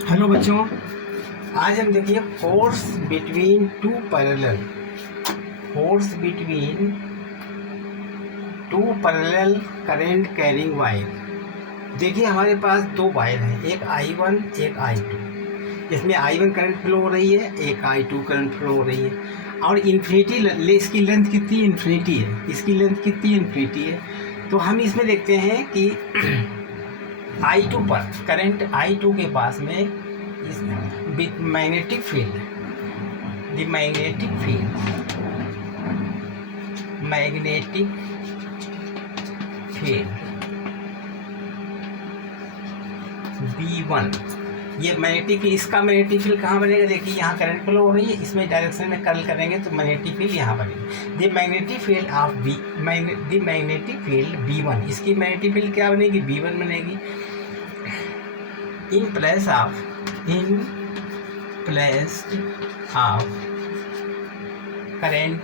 Hello बच्चों, आज हम देखिए force between two parallel current carrying wire. देखिए हमारे पास दो वायर हैं, एक I1 एक I2। इसमें I1 करंट फ्लो हो रही है, एक I2 करंट फ्लो हो रही है। और इन्फिनिटी इसकी लेंथ कितनी इन्फिनिटी है, इसकी लेंथ कितनी इन्फिनिटी है। तो हम इसमें देखते हैं कि I2 पर करंट I2 के पास में इस मैग्नेटिक फील्ड B1, ये मैग्नेटिक इसका मैग्नेटिक फील्ड कहाँ बनेगा। देखिए यहाँ करंट फ्लो हो रही है, इसमें डायरेक्शन में कर्ल करेंगे तो मैग्नेटिक फील्ड यहाँ बनेगी। द मैग्नेटिक फील्ड B1, इसकी मैग्नेटिक फील्ड क्या बनेगी, B1 बनेगी। In place of current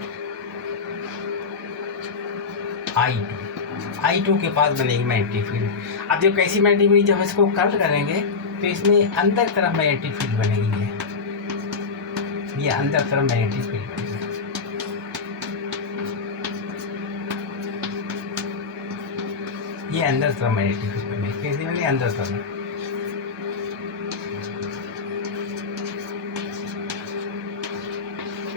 I2 के पास बनेगी मैग्नेटिक फील्ड। अब जब कैसी मैग्नेटिक फील्ड, जब इसको कर्ल करेंगे तो इसमें अंदर तरफ मैग्नेटिक फील्ड बनेगी। ये अंदर तरफ मैग्नेटिक फील्ड बनेगी। ये अंदर तरफ मैग्नेटिक फील्ड बनेगी। कैसी बनेगी, अंदर तरफ।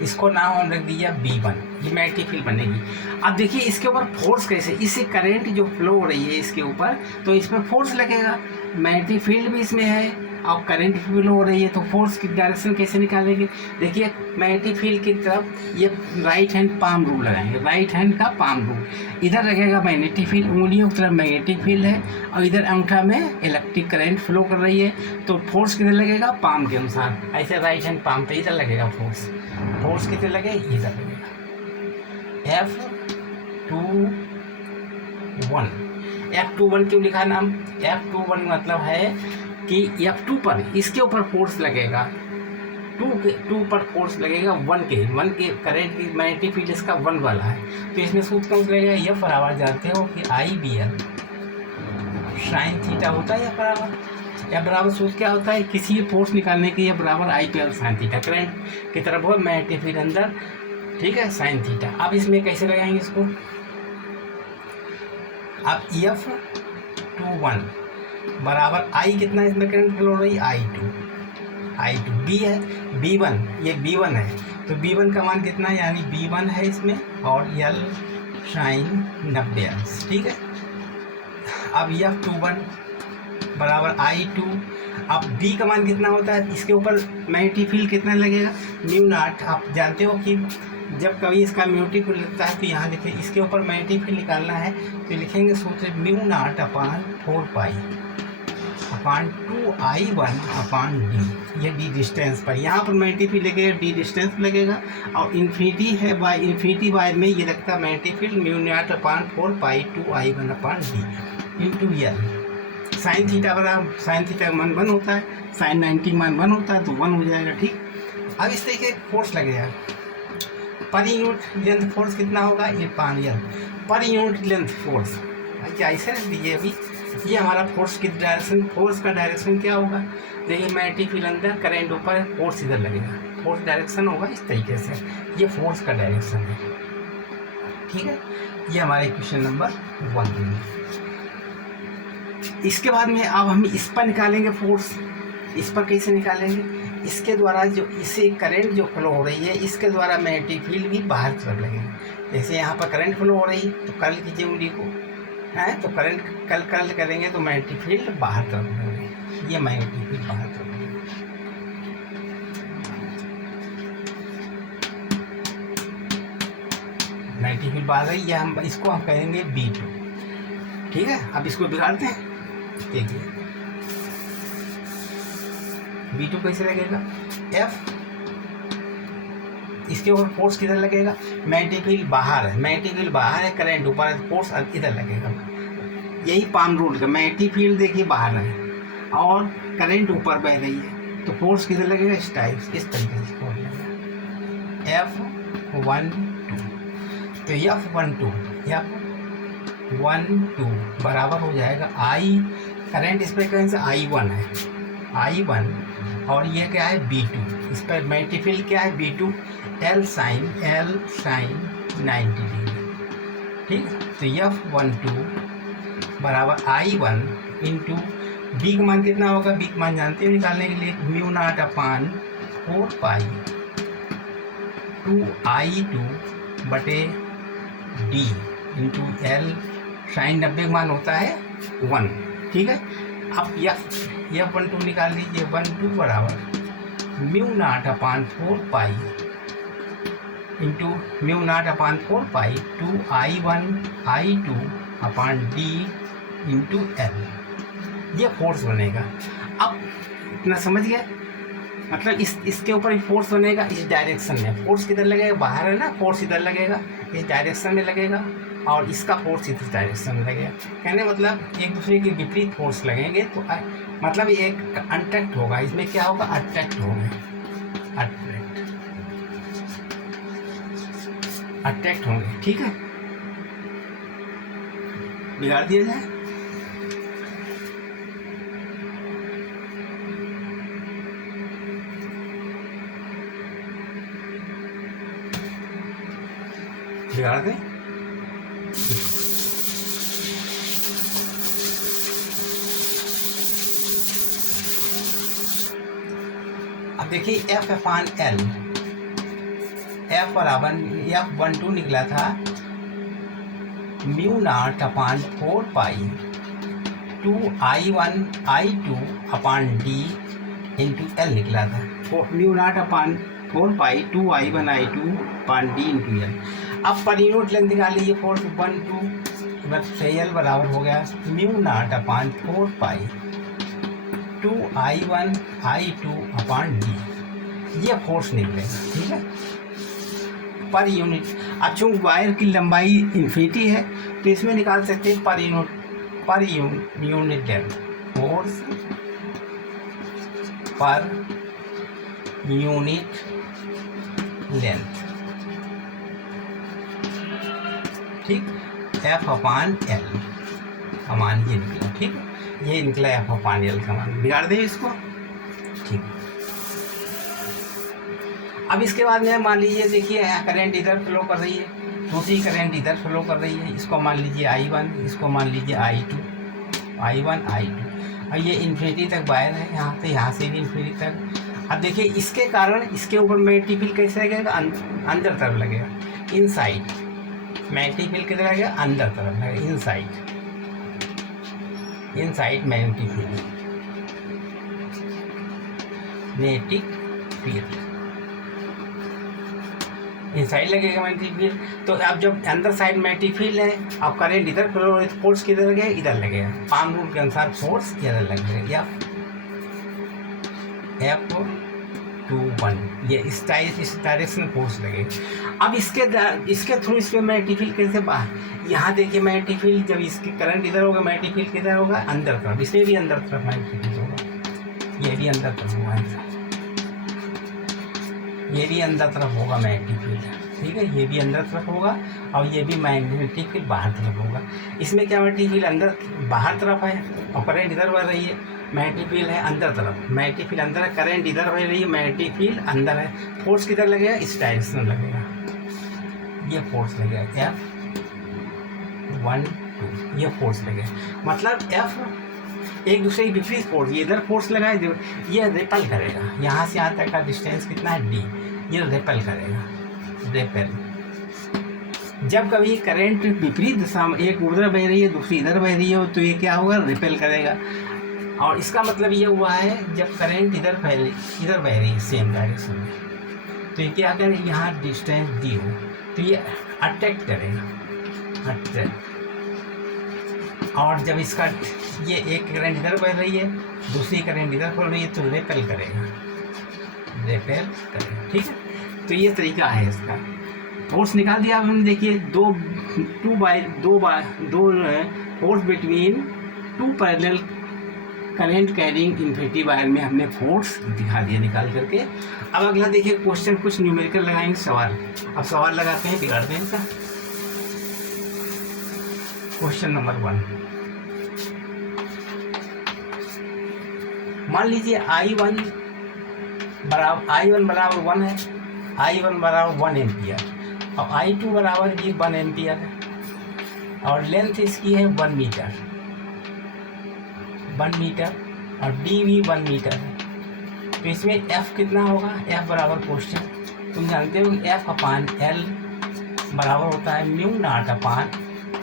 इसको नाम रख दिया B1, ये मैग्नेटिक फील्ड बनेगी। अब देखिए इसके ऊपर फोर्स कैसे, इससे करंट जो फ्लो हो रही है इसके ऊपर, तो इसमें फोर्स लगेगा। मैग्नेटिक फील्ड भी इसमें है और करंट फ्लो हो रही है, तो फोर्स की डायरेक्शन कैसे निकालेंगे। देखिए मैग्नेटिक फील्ड की तरफ ये राइट हैंड पाम रूल लगाएंगे, राइट हैंड का पाम रूल। इधर लगेगा मैग्नेटिक फील्ड, उंगलियों की तरफ मैग्नेटिक फील्ड है और इधर अंगूठा में इलेक्ट्रिक करंट फ्लो कर रही है। तो फोर्स किधर लगेगा, पाम के अनुसार। ऐसे राइट हैंड पाम पे इधर लगेगा फोर्स कितने लगे, इधर लगेगा। F21 क्यों लिखा नाम, F21 मतलब है कि F2 पर इसके ऊपर फोर्स लगेगा, 2 पर फोर्स लगेगा 1 के करंट की मैग्नेटिक फील्ड इसका 1 वाला है। तो इसमें सूत्र कौन सा लगेगा, यह बराबर जानते हो कि IBL साइन थीटा होता है। या बराबर सूत्र क्या होता है, किसी भी फोर्स निकालने के, ये बराबर IPL साइन थीटा। करंट की तरफ हो मैग्नेटिक फील्ड अंदर, ठीक है, साइन थीटा। अब इसमें कैसे लगाएंगे इसको। अब F21 बराबर I कितना इसमें करंट फ्लो हो रही है, I2 B है, B1 ये B1 है, तो B1 का मान कितना है, यानी B1 है इसमें और L साइन 90, ठीक है। अब F21 बराबर I2। अब B का मान कितना होता है, इसके ऊपर मैग्नेटिक फील्ड कितना लगेगा, μ0। आप जानते हो कि जब कभी इसका म्यूटिक फील्ड लगता है तो यहाँ देखिए इसके ऊपर मैग्नेटिक फील्ड निकालना है तो लिखेंगे सूत्र μ0/4π/2I1/d। ये d डिस्टेंस पर, यहाँ पर मैग्नेटिक फील्ड लगेगा, d डिस्टेंस लगेगा और इन्फिनिटी है, बाय इन्फिनिटी वायर में ये लगता है magnetic field μ0/4π/2I1/d into L। Sine theta बराबर, साइन थीटा का मान 1 होता है, साइन 90 मान 1 होता है, तो 1 हो जाएगा, ठीक। अब इस तरीके फोर्स लगेगा। पर यूनिट लेंथ फोर्स कितना होगा, ये 5 L per unit length force. क्या ऐसे रख दीजिए अभी, ये हमारा फोर्स की डायरेक्शन, फोर्स का डायरेक्शन क्या होगा। देखिए मैग्नेटिक फील्ड अंदर, करंट ऊपर, फोर्स इधर लगेगा, फोर्स डायरेक्शन होगा इस तरीके से। ये फोर्स का डायरेक्शन है, ठीक है। ये हमारे क्वेश्चन नंबर 1 है। इसके बाद में अब हम इस पर निकालेंगे फोर्स। इस पर कैसे निकालेंगे, इसके द्वारा जो इसे करंट जो फ्लो हो रही है इसके द्वारा मैग्नेटिक फील्ड भी बाहर तरफ लगेगी। जैसे यहाँ पर करंट फ्लो हो रही है तो कर्ल कीजिए उंगली को, है तो करंट कर्ल करेंगे तो मैग्नेटिक फील्ड बाहर तरफ लगेगी। ये मैग्नेटिक फील्ड बाहर तरफ लगेगी, मैग्नेटिक फील्ड बाहर गई। या हम इसको हम कहेंगे B2, ठीक है। अब इसको बिगाड़ते हैं, देखिए B2 कैसे लगेगा, F इसके ऊपर फोर्स किधर लगेगा, मैग्नेटिक फील्ड बाहर है, मैग्नेटिक फील्ड बाहर है, करंट ऊपर है, फोर्स इधर लगेगा। यही पाम रूल का, मैग्नेटिक फील्ड देखिए बाहर है और करंट ऊपर बह रही है, तो फोर्स किधर लगेगा, इस तरीके से फोर्स लगेगा। F12 तो F12 बराबर हो जाएगा I, करंट इस पर कहीं से I1 है, I1 और ये क्या है B2, इस पर मैग्नेटिक फील्ड क्या है B2, L साइन 90 डिग्री। ठीक, तो F12 बराबर I1 इंटू बी का मान कितना होगा, बी का मान जानते हो निकालने के लिए, म्यू नॉट अपान 4 पाई 2I2 बटे डी इंटू एल साइन 90 का मान होता है 1। ठीक है, अब F12 निकाल लीजिए, 12 बराबर म्यू नॉट अपान 4 पाई इंटू म्यू नॉट अपान 4 पाई 2I1I2 अपान डी इंटू एल, ये फोर्स बनेगा। अब इतना समझ गया, मतलब इसके ऊपर ही फोर्स बनेगा इस डायरेक्शन में। फोर्स किधर लगेगा, बाहर है ना, फोर्स इधर लगेगा, इस डायरेक्शन में लगेगा, और इसका फोर्स इस डायरेक्शन में लगेगा। कहने मतलब एक दूसरे के विपरीत फोर्स लगेंगे, तो मतलब एक अट्रैक्ट होगा, इसमें क्या होगा, अट्रैक्ट होगा, अट्रैक्ट होंगे। ठीक है, बिगाड़ दिया जाए। बिगाड़ दें। अब देखिए F अपान L, F बराबर F12 निकला था म्यू नॉट अपान 4 पाई 2I1I2 अपान डी इंटू एल निकला था। म्यू नॉट अपान 4 पाई 2I1I2 अपान डी इंटू एल। अब पर यूनिट लेंथ निकाल लीजिए, फोर्स 1 2 बस एल बराबर हो गया म्यू नॉट अपान 4 पाई 2I1I2 अपान डी, ये फोर्स निकलेगा। ठीक है, पर यूनिट। अब चूँकि वायर की लंबाई इन्फिनिटी है तो इसमें निकाल सकते हैं per unit length, force per unit length. ठीक, F अपान L का मान ये निकला। ठीक है, ये निकला F अपान L का मान। बिगाड़ दें इसको। ठीक, अब इसके बाद में मान लीजिए, देखिए करंट इधर फ्लो कर रही है, दूसरी करंट इधर फ्लो कर रही है, इसको मान लीजिए I1, इसको मान लीजिए I2, I1 I2, और ये इन्फिनिटी तक वायर है, यहाँ से भी इन्फिनिटी तक। अब देखिए इसके कारण इसके ऊपर मैग्नेटिक फील्ड कैसे लगेगा, अंदर तरफ लगेगा, इनसाइड। मैग्नेटिक फील्ड किधर लगेगा, अंदर तरफ लगेगा, इनसाइड मैग्नेटिक फील्ड, इनसाइड लगेगा मैग्नेटिक फील्ड। तो अब जब अंदर साइड मैग्नेटिक फील्ड है, अब करंट इधर फ्लो, फोर्स किधर लगेगा, इधर लगेगा। पाम रूल के अनुसार फोर्स इधर लगेगा, F21, ये इस डायरेक्शन में फोर्स लगेगा। अब इसके थ्रू इसमें मैग्नेटिक फील्ड कैसे बाहर, यहाँ देखिए मैग्नेटिक फील्ड, जब इसकी करंट इधर होगा मैग्नेटिक फील्ड किधर होगा, अंदर तरफ, इसमें भी अंदर तरफ मैग्नेटिक फील्ड होगा, ये भी अंदर तरफ होगा, ये भी अंदर तरफ होगा मैग्नेटिक फील्ड। ठीक है, ये भी अंदर तरफ होगा और ये भी मैग्नेटिक फील्ड बाहर तरफ होगा। इसमें क्या मैग्नेटिक फील्ड अंदर बाहर तरफ है और करंट इधर बह रही है, मैग्नेटिक फील्ड है अंदर तरफ, मैग्नेटिक फील्ड अंदर है, करंट इधर बह रही है, मैग्नेटिक फील्ड अंदर है। फोर्स किधर लगेगा, इस डायरेक्शन में लगेगा, ये फोर्स लगेगा F12, ये फोर्स लगेगा। मतलब F एक दूसरे की विपरीत फोर्स, ये इधर फोर्स लगाए, ये रिपेल करेगा, यहाँ से यहाँ तक का डिस्टेंस कितना है d, ये रिपेल करेगा, रिपेल। जब कभी करंट विपरीत दिशा में, एक उधर बह रही है दूसरी इधर बह रही है, तो ये क्या होगा, रिपेल करेगा। और इसका मतलब ये हुआ है जब करंट इधर बह रही है सेम डायरेक्शन में, तो ये क्या करेगा, यहाँ डिस्टेंस दी हो तो ये अट्रैक्ट करेगा, अट्रैक्ट। और जब इसका ये एक करंट इधर बह रही है दूसरी करंट इधर बह रही है तो रिपेल करेगा, रिपेल करेगा। ठीक है, तो ये तरीका है इसका। फोर्स निकाल दिया हमने। देखिए दो force between two parallel current carrying infinity wire में हमने फोर्स दिखा दिया निकाल करके। अब अगला देखिए क्वेश्चन, कुछ न्यूमेरिकल लगाएंगे, सवाल। अब सवाल लगाते हैं, बिगाड़ते हैं इसका। क्वेश्चन नंबर 1, मान लीजिए I1 बराबर 1 है, I1 बराबर 1 एम्पियर और I2 बराबर भी 1 एम्पियर है और लेंथ इसकी है 1 मीटर और डी भी 1 मीटर है। तो इसमें F कितना होगा? F बराबर क्वेश्चन तुम जानते हो कि F अपान L बराबर होता है म्यू नॉट अपान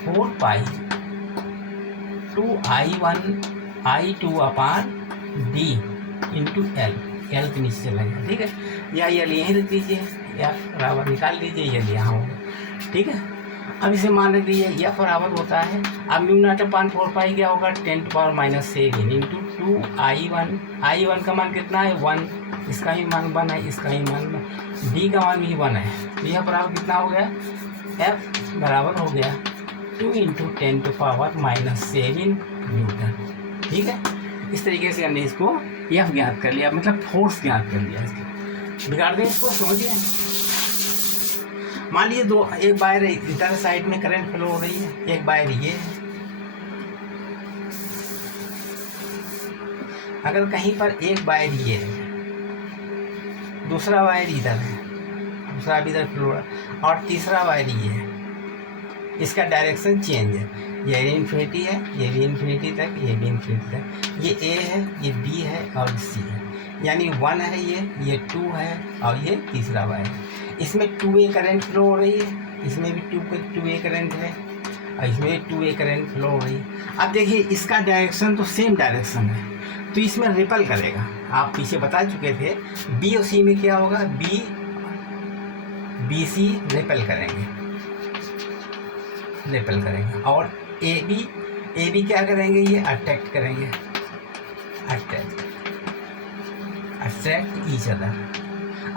4 पाई 2I1 I2 अपान D इंटू L के नीचे चला गया, ठीक है। या L यहीं रख दीजिए, F बराबर निकाल लीजिए, L यहाँ होगा, ठीक है। अब इसे मान रख दीजिए F बराबर होता है, अब म्यू नॉट अपान 4 पाई क्या होगा? 10⁻⁷ इंटू 2I1 का मान कितना है? 1, इसका ही मान 1 है, इसका ही मान D का मान भी 1 है। तो यह बराबर कितना हो गया? F बराबर हो गया 2 इंटू 10⁻⁷ न्यूटन, ठीक है। इस तरीके से हमने इसको F ज्ञात कर लिया, मतलब फोर्स ज्ञात कर लिया। इसको बिगाड़ दें, इसको समझिए। मान लीजिए एक वायर इधर साइड में करंट फ्लो हो रही है, एक वायर ये है। अगर कहीं पर एक वायर ये है, दूसरा वायर इधर है, दूसरा भी इधर फ्लो हो रहा है और तीसरा वायर ये है, इसका डायरेक्शन चेंज है, ये इन्फिनिटी है, ये भी इन्फिनिटी तक, ये भी इन्फिनिटी तक, ये A है, ये B है और C है, यानी 1 है, ये 2 है और ये तीसरा वायर है। इसमें 2A करंट फ्लो हो रही है, इसमें भी 2A करंट है और इसमें भी 2A करंट फ्लो हो रही है। अब देखिए इसका डायरेक्शन तो सेम डायरेक्शन है, तो इसमें रिपल करेगा। आप पीछे बता चुके थे B और C में क्या होगा? BC रिपल करेंगे और AB क्या करेंगे? ये अट्रैक्ट करेंगे, अट्रैक्ट ईच अदर,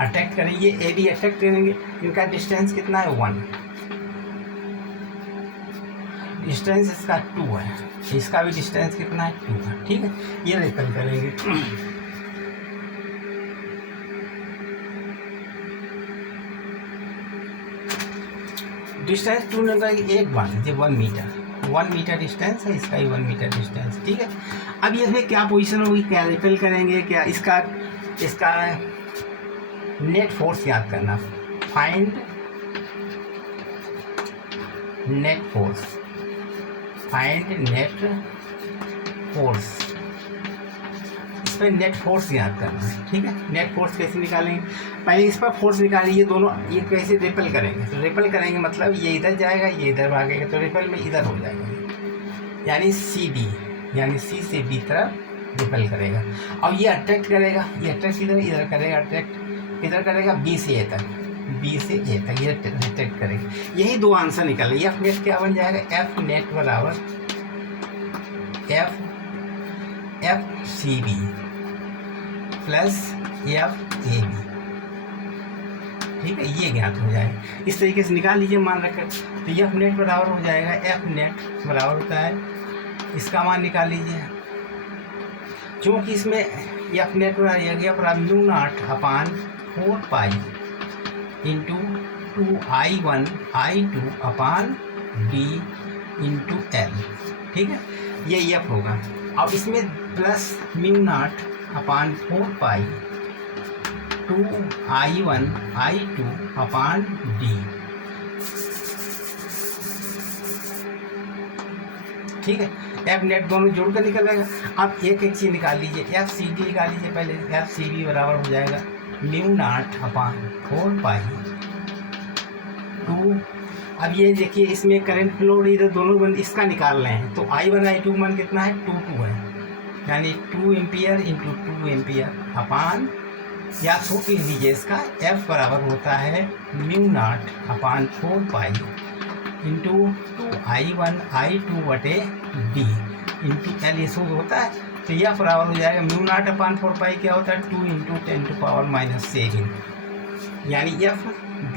अट्रैक्ट करेंगे, AB अट्रैक्ट करेंगे। इनका डिस्टेंस कितना है? 1, डिस्टेंस इसका 2 है, इसका भी डिस्टेंस कितना है? 2 है, ठीक है। ये रिपल करेंगे। डिस्टेंस 2 नंबर एक 1 मीटर डिस्टेंस है, इसका ही 1 मीटर डिस्टेंस, ठीक है। अब ये इसमें क्या पोजीशन होगी? क्या रिपेल करेंगे? क्या इसका नेट फोर्स याद करना, फाइंड नेट फोर्स, इस पर नेट फोर्स याद करना है, ठीक है। नेट फोर्स कैसे निकालेंगे? पहले इस पर फोर्स निकालिए, दोनों ये कैसे रिपेल करेंगे? तो रिपेल करेंगे मतलब ये इधर जाएगा, ये इधर भागेगा, तो रिपेल में इधर हो जाएगा, यानी C से B तरफ रिपेल करेगा। अब ये अट्रैक्ट करेगा, ये अट्रैक्ट इधर करेगा, अट्रैक्ट इधर करेगा B से A तक ये अट्रैक्ट करेगा। यही दो आंसर निकले। F नेट क्या बन जाएगा? F नेट बराबर FCB प्लस FAB, ठीक है। ये ज्ञात हो जाएगा, इस तरीके से निकाल लीजिए मान रखकर। तो F नेट बराबर हो जाएगा, F नेट बराबर होता है, इसका मान निकाल लीजिए। चूँकि इसमें F नेट बराबर म्यू नॉट अपान 4 पाई इंटू 2I1 I2 अपान D इंटू L, ठीक है। ये F होगा। अब इसमें प्लस म्यू नॉट अपान 4 पाई 2I1 I2 अपान D, ठीक है। F नेट दोनों जोड़कर निकलेगा। अब एक चीज़ निकाल लीजिए, FCD निकाल लीजिए पहले। FCB बराबर हो जाएगा म्यू नॉट अपान 4 पाई 2। अब ये देखिए इसमें करंट फ्लो हो रही है, दोनों बंद इसका निकाल रहे हैं। तो I1 I2 मान कितना है? 2 है, यानी 2 एम्पियर इंटू 2 एम्पियर अपान, या तो लिख लीजिए इसका F बराबर होता है म्यू नॉट अपान 4 पाई इंटू 2I1 I2 बटे D इंटू L, ये सूत्र होता है। तो यह बराबर हो जाएगा म्यू नॉट अपान 4 पाई क्या होता है? 2 इंटू 10⁻⁷, यानी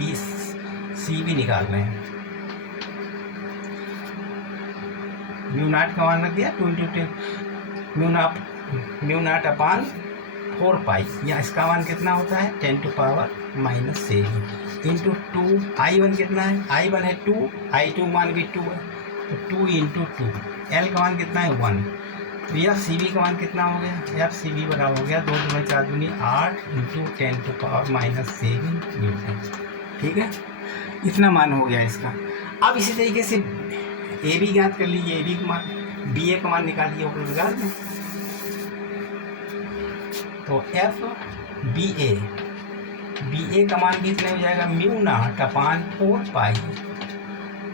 FCB निकाल रहे हैं। म्यू नॉट का मान रख दिया 2 इंटू 10 म्यू नॉट अपान 4 पाई, या इसका मान कितना होता है? 10⁻⁷ इंटू 2। I1 कितना है? I1 है 2, I2 मान भी 2 है, तो 2 इंटू 2। L का मान कितना है? 1, तो एफ सी बी का मान कितना हो गया, एफ सी बी बराबर हो गया 2 दूनी 4 दूनी 8 इंटू 10⁻⁷ न्यूटन। ठीक है, इतना मान हो गया इसका। अब इसी तरीके से ए बी ज्ञात कर लीजिए, ए बी का मान, बी ए का मान निकालिए ऊपर निकाल दें। तो एफ बी ए का मान कितने हो जाएगा, म्यू नॉट अपान 4 पाई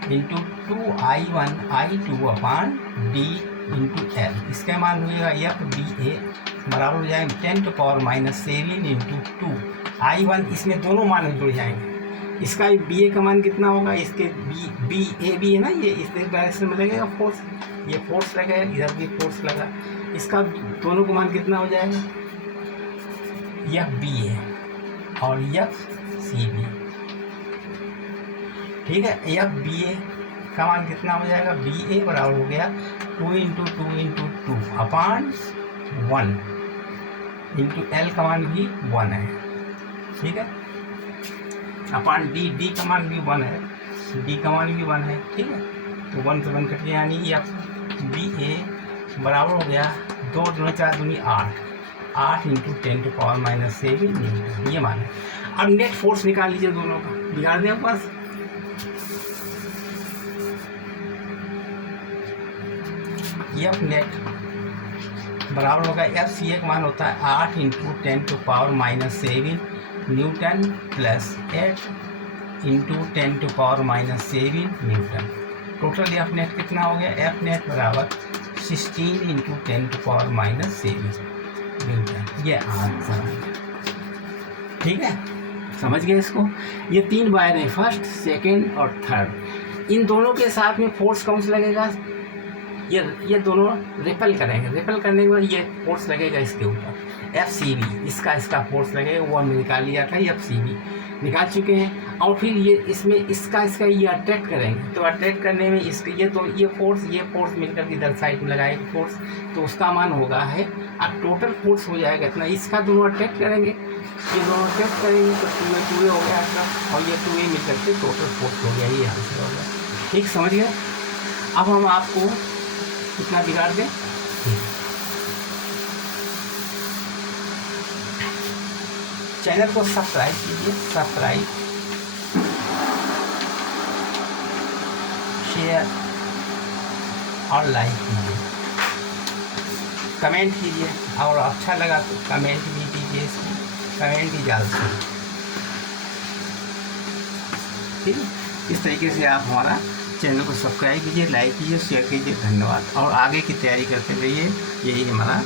इंटू 2I1I2 अपान डी इंटू एल। इसका मान हो जाएगा एफ बी ए बराबर हो जाएगा 10⁻⁷ इंटू 2I1, इसमें दोनों मान जुड़ जाएंगे। इसका बी ए का मान कितना होगा, इसके बी ए बी है ना, ये इस डायरेक्शन में लगेगा फोर्स, ये फोर्स लगेगा, इधर भी फोर्स लगा, इसका दोनों का मान कितना हो जाएगा, एफ बी ए और एफ सी बी। ठीक है, एफ बी ए का मान कितना हो जाएगा, बी ए बराबर हो गया 2 इंटू 2 इंटू 2 अपान 1 इंटू एल का मान भी 1 है। ठीक है, अपान डी, डी का मान भी 1 है, डी का मान भी 1 है। ठीक है, तो 1 से 1 कट गया, यानी एफ बी ए बराबर हो गया 2 दूनी 4 दूनी 8 इंटू 10⁻⁷ न्यूटन, ये मान है। अब नेट फोर्स निकाल लीजिए दोनों का, बिगाड़ दें पास। एफ नेट बराबर होगा, एफ सी ए का मान होता है 8 into 10⁻⁷ Newton plus 8 into 10⁻⁷ Newton. Total F net कितना हो गया, एफ नेट बराबर 16 इंटू 10⁻⁷ न्यूटन। ये आंसर है। ठीक है, समझ गए इसको। ये 3 वायर है, फर्स्ट सेकेंड और थर्ड। इन दोनों के साथ में फोर्स कौन सा लगेगा, ये दोनों रिपल करेंगे, रिपल करने के बाद ये फोर्स लगेगा इसके ऊपर, एफ सी बी, इसका फोर्स लगेगा, वो हमने निकाल लिया था, एफ सी बी निकाल चुके हैं। और फिर ये इसमें इसका ये अट्रैक्ट करेंगे, तो अट्रैक्ट करने में इसके ये फोर्स मिलकर इधर साइड में लगाएगा फोर्स, तो उसका मान होगा है। अब टोटल फोर्स हो जाएगा इतना, इसका दोनों अट्रैक्ट करेंगे, ये दोनों अट्रैक्ट करेंगे तो 2 हो गया इसका, और ये 2 मिलकर के टोटल फोर्स हो गया, ये आंसर हो गया। ठीक, समझ गए। अब हम आपको कितना बिगाड़ दें, चैनल को सब्सक्राइब कीजिए, सब्सक्राइब, शेयर और लाइक कीजिए, कमेंट कीजिए, और अच्छा लगा तो कमेंट भी कीजिए, इसमें कमेंट भी ज़्यादा से। ठीक, इस तरीके से आप हमारा चैनल को सब्सक्राइब कीजिए, लाइक कीजिए, शेयर कीजिए। धन्यवाद, और आगे की तैयारी करते रहिए, यही हमारा